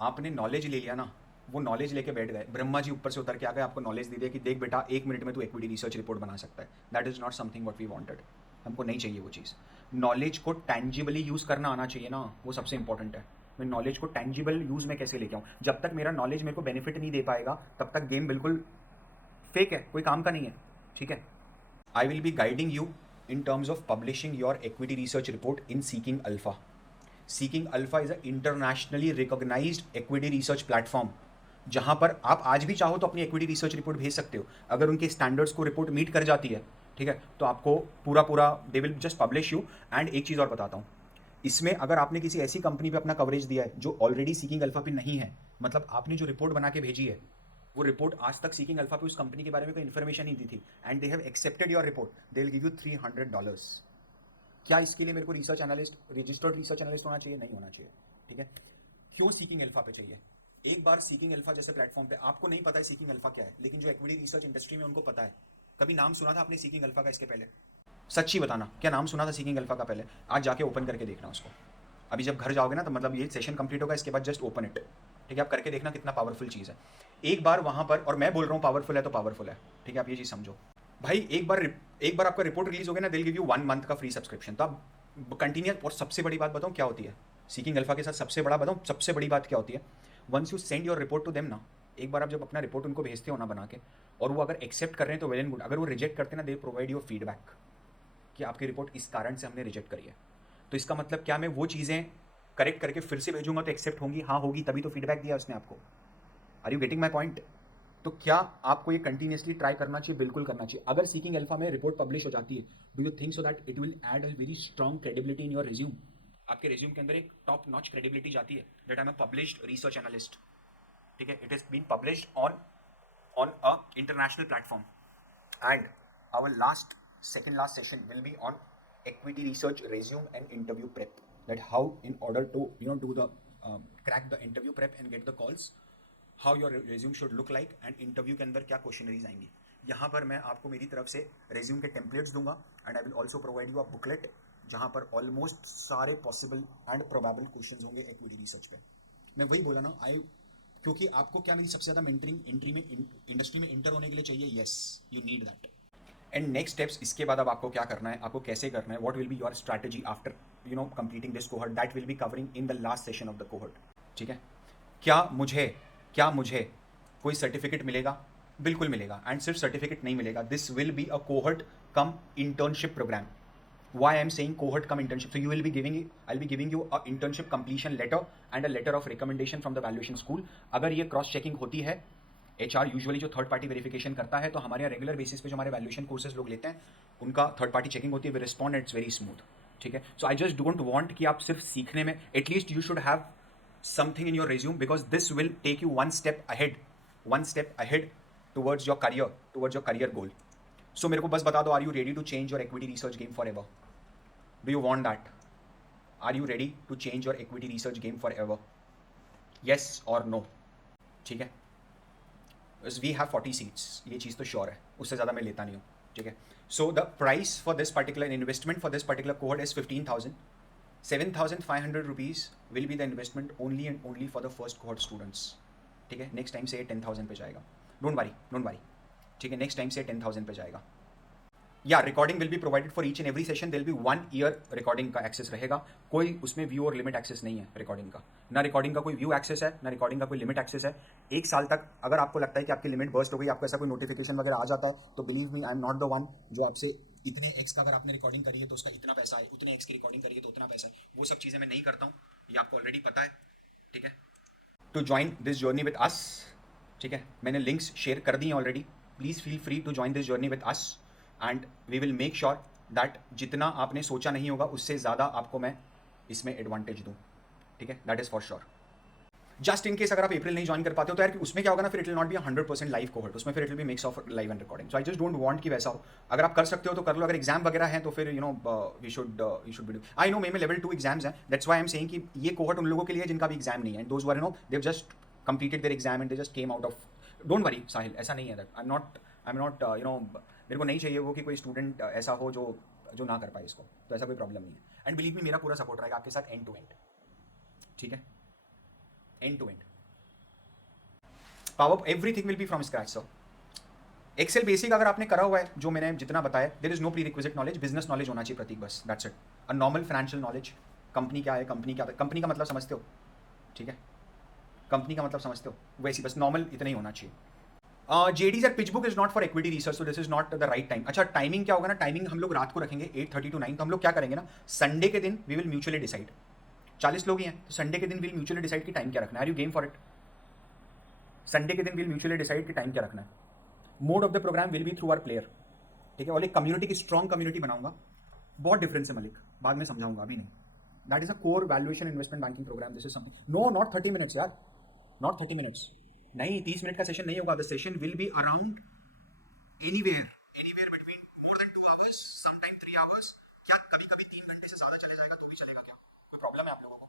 आपने नॉलेज ले लिया ना, वो नॉलेज लेके बैठ गए, ब्रह्मा जी ऊपर से उतर के आ गए, आपको नॉलेज दे दिया कि देख बेटा 1 मिनट में तू इक्विटी रिसर्च रिपोर्ट बना सकता है। That is not something what we wanted. हमको नहीं चाहिए वो चीज़। नॉलेज को टैंजिबली यूज़ करना आना चाहिए ना, वो सबसे इंपॉर्टेंट है। मैं नॉलेज को टैंजिबल यूज़ में कैसे लेके आऊँ? जब तक मेरा नॉलेज मेरे को बेनिफिट नहीं दे पाएगा तब तक गेम बिल्कुल फेक है, कोई काम का नहीं है, ठीक है। I will be guiding you in terms of publishing your equity research report in Seeking Alpha. Seeking Alpha is an internationally recognized equity research platform, जहाँ पर आप आज भी चाहो तो अपनी equity research report भेज सकते हो। अगर उनके standards को report meet कर जाती है, ठीक है, तो आपको पूरा पूरा they will just publish you। and एक चीज़ और बताता हूँ, इसमें अगर आपने किसी ऐसी कंपनी पे अपना कवरेज दिया है जो ऑलरेडी सीकिंग अल्फा पे नहीं है, मतलब आपने जो रिपोर्ट बना के भेजी है वो रिपोर्ट आज तक सीकिंग अल्फा पे उस कंपनी के बारे में कोई इन्फॉर्मेशन नहीं दी थी, and they have accepted your report, they will give you $300। क्या इसके लिए मेरे को research analyst, registered research analyst होना चाहिए? नहीं होना चाहिए, ठीक है। क्यों सीकिंग अल्फा पे चाहिए? एक बार सीकिंग अल्फा जैसे प्लेटफॉर्म पे आपको नहीं पता है सीकिंग अल्फा क्या है, लेकिन जो इक्विटी रिसर्च इंडस्ट्री में उनको पता है। कभी नाम सुना था आपने सीकिंग अल्फा का इसके पहले? सच्ची बताना, क्या नाम सुना था सीकिंग अल्फा का पहले? आज जाके ओपन करके देखना उसको। अभी जब घर जाओगे ना, तो मतलब ये सेशन कंप्लीट होगा, इसके बाद जस्ट ओपन इट, ठीक है। आप करके देखना कितना पावरफुल चीज़ है। एक बार वहाँ पर, और मैं बोल रहा हूँ पावरफुल है तो पावरफुल है, ठीक है, आप ये चीज़ समझो भाई। एक बार आपका रिपोर्ट रिलीज हो गया ना, दिल गिव यू 1 मंथ का फ्री सब्सक्रिप्शन, तो आप कंटिन्यूस। और सबसे बड़ी बात बताऊँ क्या होती है सीकिंग अल्फा के साथ? सबसे बड़ी बात क्या होती है? Once you send your report to them ना, एक बार आप जब अपना रिपोर्ट उनको भेजते हो ना बना के, और वो अगर एक्सेप्ट कर रहे हैं तो वेल एंड गुड। अगर वो रिजेक्ट करते हैं ना, दे प्रोवाइड योर फीडबैक कि आपकी रिपोर्ट इस कारण से हमने रिजेक्ट करी है। तो इसका मतलब क्या, मैं वो चीज़ें करेक्ट करके फिर से भेजूंगा तो एक्सेप्ट होंगी? हाँ होगी, तभी तो फीडबैक दिया उसने आपको। Are you getting my point? तो क्या आपको ये कंटिन्यूसली ट्राई करना चाहिए? बिल्कुल करना चाहिए। अगर सीकिंग अल्फा में रिपोर्ट पब्लिश हो जाती है, do you think so that it will add a very strong credibility in your resume? आपके रिज्यूम के अंदर एक टॉप नॉच क्रेडिबिलिटी जाती है that I am a published research analyst. ठीक है, it is been published on a international platform, and our second last session will be on equity research resume and interview prep, that how in order to do the crack the interview prep and get the calls, how your resume should look like, and interview के अंदर क्या questionnaires आएंगी। यहाँ पर मैं आपको मेरी तरफ से resume के टेम्पलेट्स दूंगा, and I will also provide you a booklet जहाँ पर ऑलमोस्ट सारे पॉसिबल एंड प्रोबेबल क्वेश्चंस होंगे इक्विटी रिसर्च पे। मैं वही बोला ना, क्योंकि आपको क्या मेरी सबसे ज़्यादा मेंटरिंग एंट्री में इंडस्ट्री में इंटर होने के लिए चाहिए। Yes, you need that. And next steps, इसके बाद अब आपको क्या करना है, आपको कैसे करना है, what will be your strategy after completing this cohort, that will be covering in the last session of the cohort. ठीक है, क्या मुझे कोई सर्टिफिकेट मिलेगा? बिल्कुल मिलेगा, एंड सिर्फ सर्टिफिकेट नहीं मिलेगा, this will be a cohort cum internship programme. Why I am saying cohort come internship? So I'll be giving you a internship completion letter and a letter of recommendation from the valuation school. अगर ये cross checking होती है, HR usually जो third party verification करता है, तो हमारे यहाँ रेगुलर बेसिस पे जो हमारे वैल्यूएशन कोर्सेज लोग लेते हैं, उनका थर्ड पार्टी चेकिंग होती है, we respond, it's very smooth. ठीक है, so I just don't want कि आप सिर्फ सीखने में, at least you should have something in your resume, because this will take you one step ahead towards your career goal. So मेरे को बस बता दो, are you ready to change your equity research game forever? Do you want that? Are you ready to change your equity research game forever? Yes or no? ठीक है, we have 40 seats, ये चीज़ तो sure है, उससे ज़्यादा मैं लेता नहीं हूँ। ठीक है, so the price for this particular investment for this particular cohort is 15,000। 7,500 rupees will be the investment only and only for the first cohort students. ठीक है, नेक्स्ट टाइम से 10,000 पे जाएगा, डोंट वरी। ठीक है, नेक्स्ट टाइम से 10,000 पे जाएगा। या recording will be provided for each and every session, दिल बी 1 ईयर रिकॉर्डिंग का एक्सेस रहेगा। कोई उसमें व्यू और लिमिट एक्सेस नहीं है रिकॉर्डिंग का, ना रिकॉर्डिंग का कोई व्यू एक्सेस है, ना रिकॉर्डिंग का कोई लिमिट एक्सेस है। 1 साल तक अगर आपको लगता है कि आपकी लिमिट बर्स्ट हो गई, आपको ऐसा कोई नोटिफिकेशन वगैरह आ जाता है, तो believe me, I am not the one जो आपसे इतने एक्स का अगर आपने रिकॉर्डिंग करी है तो उसका इतना पैसा है, उतने एक्स की रिकॉर्डिंग करी है तो उतना पैसा है, वो सब चीज़ें मैं नहीं करता हूँ, ये आपको ऑलरेडी पता है। ठीक है, to join this journey with us, ठीक है, मैंने लिंक्स शेयर कर दी हैं already, please feel free to join this journey with us, and we will make sure that जितना आपने सोचा नहीं होगा उससे ज़्यादा आपको मैं इसमें एडवांटेज दूँ। ठीक है, that is for sure. Just in case अगर आप अप्रैल नहीं ज्वाइन कर पाते हो, तो यार उसमें क्या होगा ना, फिर it will not be 100% live cohort, उसमें फिर it will B mix of live and recording. So I just don't want कि वैसा हो। अगर आप कर सकते हो तो कर लो, अगर एग्जाम वगैरह है तो फिर we should be, I know May में लेवल 2 एग्जाम्स हैं, that's why I am saying कि ये कोहर्ट उन लोगों के लिए जिनका भी एग्जाम नहीं है, those were they've just completed their exam and they just came out of. Don't worry Sahil, ऐसा नहीं है, दैट आई एम नॉट मेरे को नहीं चाहिए वो कि कोई स्टूडेंट ऐसा हो जो ना कर पाए इसको, तो ऐसा कोई प्रॉब्लम नहीं है। एंड बिलीव मी, मेरा पूरा सपोर्ट रहेगा आपके साथ एंड टू एंड। ठीक है, end to end power, everything will be from scratch sir. Excel basic अगर आपने करा हुआ है, जो मैंने जितना बताया, there is no prerequisite knowledge, business knowledge होना चाहिए प्रतीक, बस that's it. A normal financial knowledge, company क्या है, कंपनी का मतलब समझते हो? ठीक है, कंपनी का मतलब समझते हो, वैसी बस नॉर्मल इतना ही होना चाहिए। JDs at pitch book is not for equity research, so this is not the right time. अच्छा, टाइमिंग क्या होगा ना, टाइमिंग हम लोग रात को रखेंगे 8:30 to 9। तो हम लोग क्या करेंगे ना, संडे के दिन वी विल म्यूचुअली डिसाइड, 40 लोग ही हैं, तो संडे के दिन विल म्यूचुअली डिसाइड कि टाइम क्या रखना है। Are you game for it? Sunday के दिन विल म्यूचुअली डिसाइड कि टाइम क्या रखना है। Mode of the program will be through our player. ठीक है, और एक कम्युनिटी की स्ट्रॉन्ग कम्युनिटी बनाऊंगा। बहुत डिफरेंस है मलिक, बाद में समझाऊंगा, अभी नहीं। That is a core valuation investment banking program, this is something. No, not 30 minutes यार, नॉट 30 मिनट्स, नहीं 30 मिनट का सेशन नहीं होगा। The session will be around anywhere between more than 2 hours, sometime 3 hours. क्या कभी कभी 3 घंटे से ज़्यादा चले जाएगा तो भी चलेगा क्या? कोई प्रॉब्लम है आप लोगों को?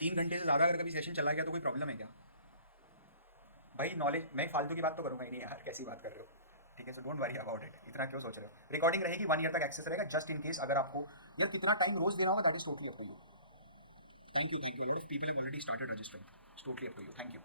3 घंटे से ज़्यादा अगर कभी सेशन चला गया तो कोई प्रॉब्लम है क्या? भाई नॉलेज, मैं फालतू की बात तो करूंगा ही नहीं यार, कैसी बात कर रहे हो? ठीक है, so don't worry about it, इतना क्यों सोच रहे हो। रिकॉर्डिंग रहेगी, 1 ईयर तक एक्सेस रहेगा, जस्ट इन केस अगर आपको यार कितना टाइम रोज देना होगा, that is totally up to you. Thank you, lot of people have already started registering, it's totally up to you, thank you.